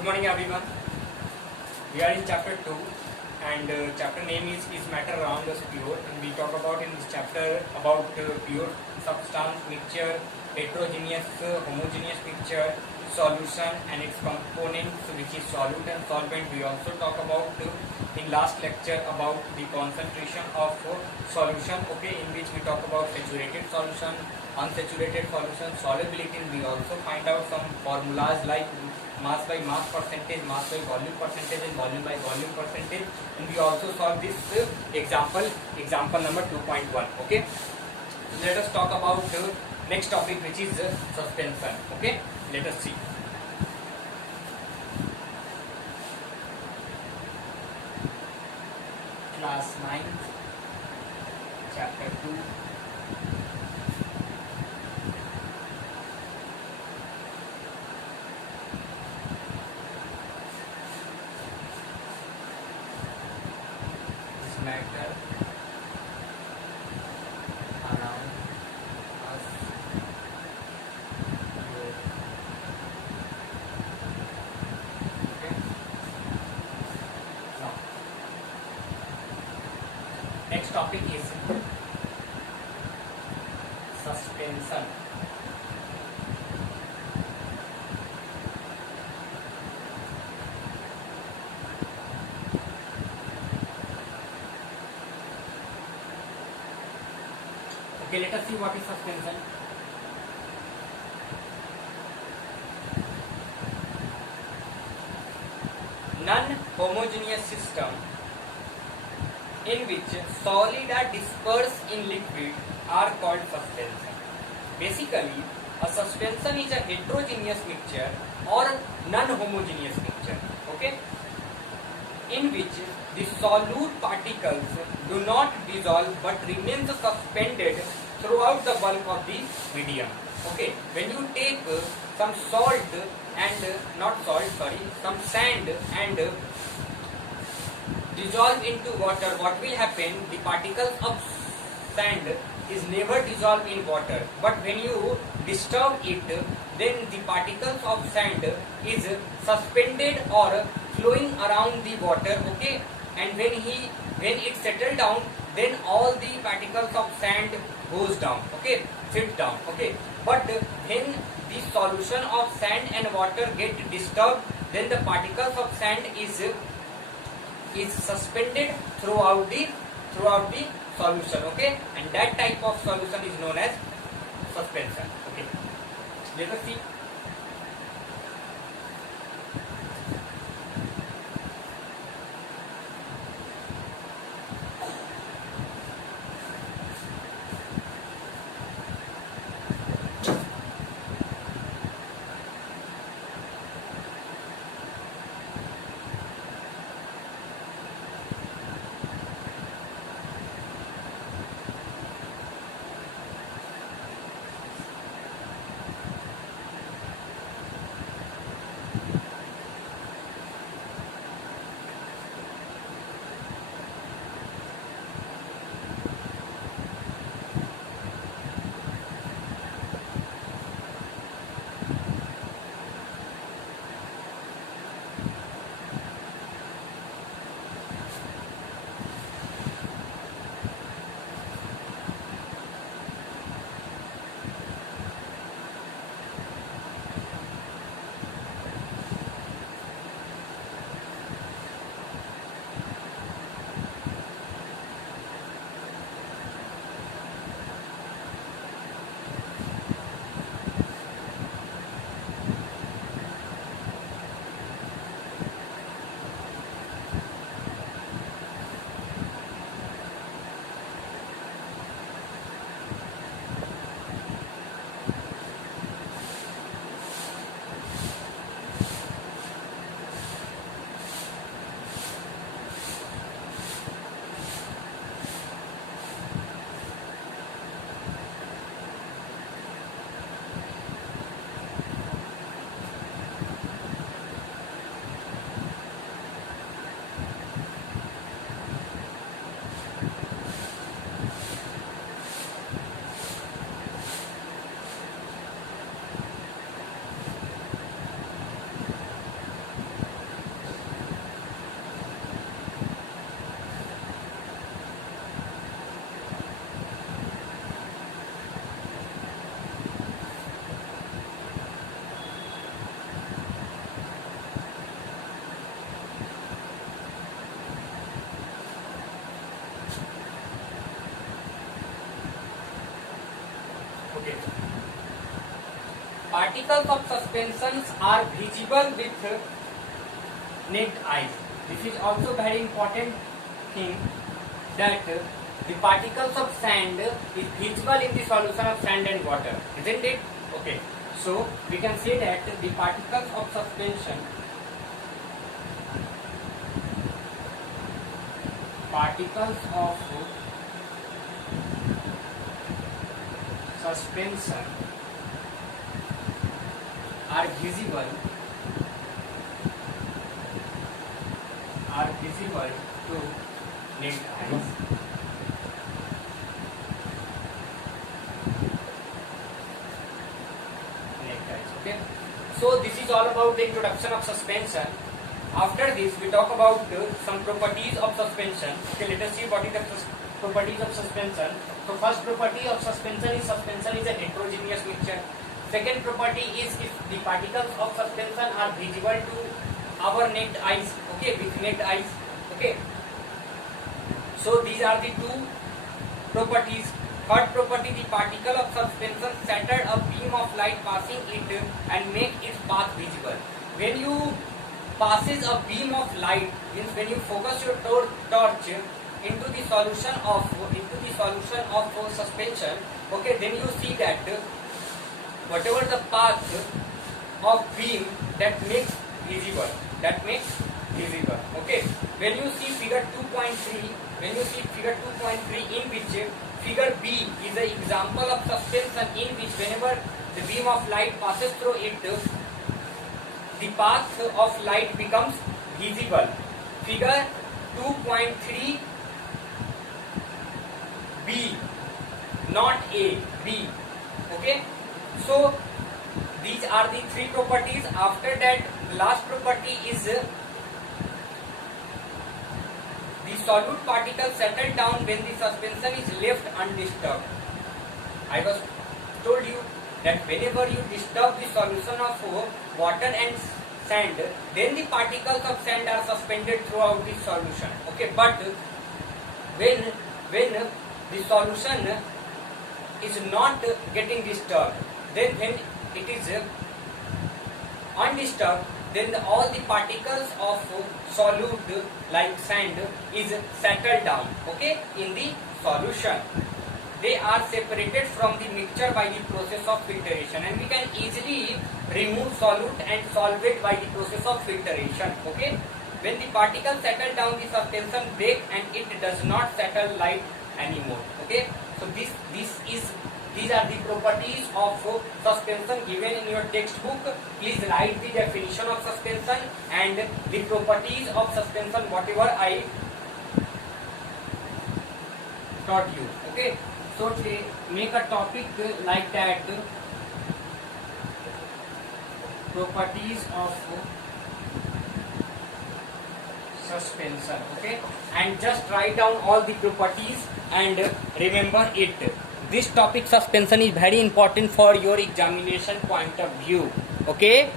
Good morning everyone. We are in chapter 2 and chapter name is matter around us pure, and we talk about in this chapter about pure substance, mixture, heterogeneous, homogeneous mixture, solution and its components which is solute and solvent. We also talk about in last lecture about the concentration of solution, okay, in which we talk about saturated solution, unsaturated solution, solubility, and we also find out some formulas like mass by mass percentage, mass by volume percentage, and volume by volume percentage. And we also solve this example number 2.1. Okay, let us talk about next topic, which is suspension. Okay, let us see. Class 9, chapter 2. Matter around us pure. Okay. Now, next topic is suspension. Okay, let us see what is suspension. Non-homogeneous system in which solid are dispersed in liquid are called suspension. Basically, a suspension is a heterogeneous mixture or non-homogeneous mixture, okay, in which the solute particles do not dissolve but remain suspended throughout the bulk of the medium. Okay, when you take some salt and some sand and dissolve into water, what will happen? The particles of sand is never dissolved in water, but when you disturb it, then the particles of sand is suspended or flowing around the water. Okay, and when it settles down, then all the particles of sand goes down, okay, sit down, okay. But when the solution of sand and water get disturbed, then the particles of sand is suspended throughout the solution, okay, and that type of solution is known as suspension. Okay, let us see. particles of suspensions are visible with naked eyes. This is also very important thing, that the particles of sand is visible in the solution of sand and water, isn't it? Okay, so we can say that the particles of suspension are visible to naked eyes. Okay, so this is all about the introduction of suspension. After this, we talk about some properties of suspension. Okay, let us see what is the properties of suspension. So, first property of suspension is a heterogeneous mixture. Second property is if the particles of suspension are visible to our naked eyes. Okay, with naked eyes. Okay, so these are the two properties. Third property, the particle of suspension scatter a beam of light passing it and make its path visible. When you passes a beam of light, means when you focus your torch into the solution of suspension, okay, then you see that whatever the path of beam that makes visible, okay. When you see figure 2.3, in which figure B is an example of suspension in which whenever the beam of light passes through it, the path of light becomes visible. Figure 2.3 B, not A, B. Okay, so these are the three properties. After that, the last property is the solute particle settle down when the suspension is left undisturbed. I was told you that whenever you disturb the solution of water and sand, then the particles of sand are suspended throughout the solution. Okay, but when the solution is not getting disturbed, then when it is undisturbed, then all the particles of solute like sand is settled down, okay, in the solution. They are separated from the mixture by the process of filtration, and we can easily remove solute and solvate by the process of filtration. Okay, when the particles settle down, the suspension break and it does not settle light anymore. Okay, so these are the properties of suspension given in your textbook. Please write the definition of suspension and the properties of suspension, whatever I taught you. Okay, so make a topic like that, properties of suspension. Okay, and just write down all the properties and remember it. This topic suspension is very important for your examination point of view. Okay.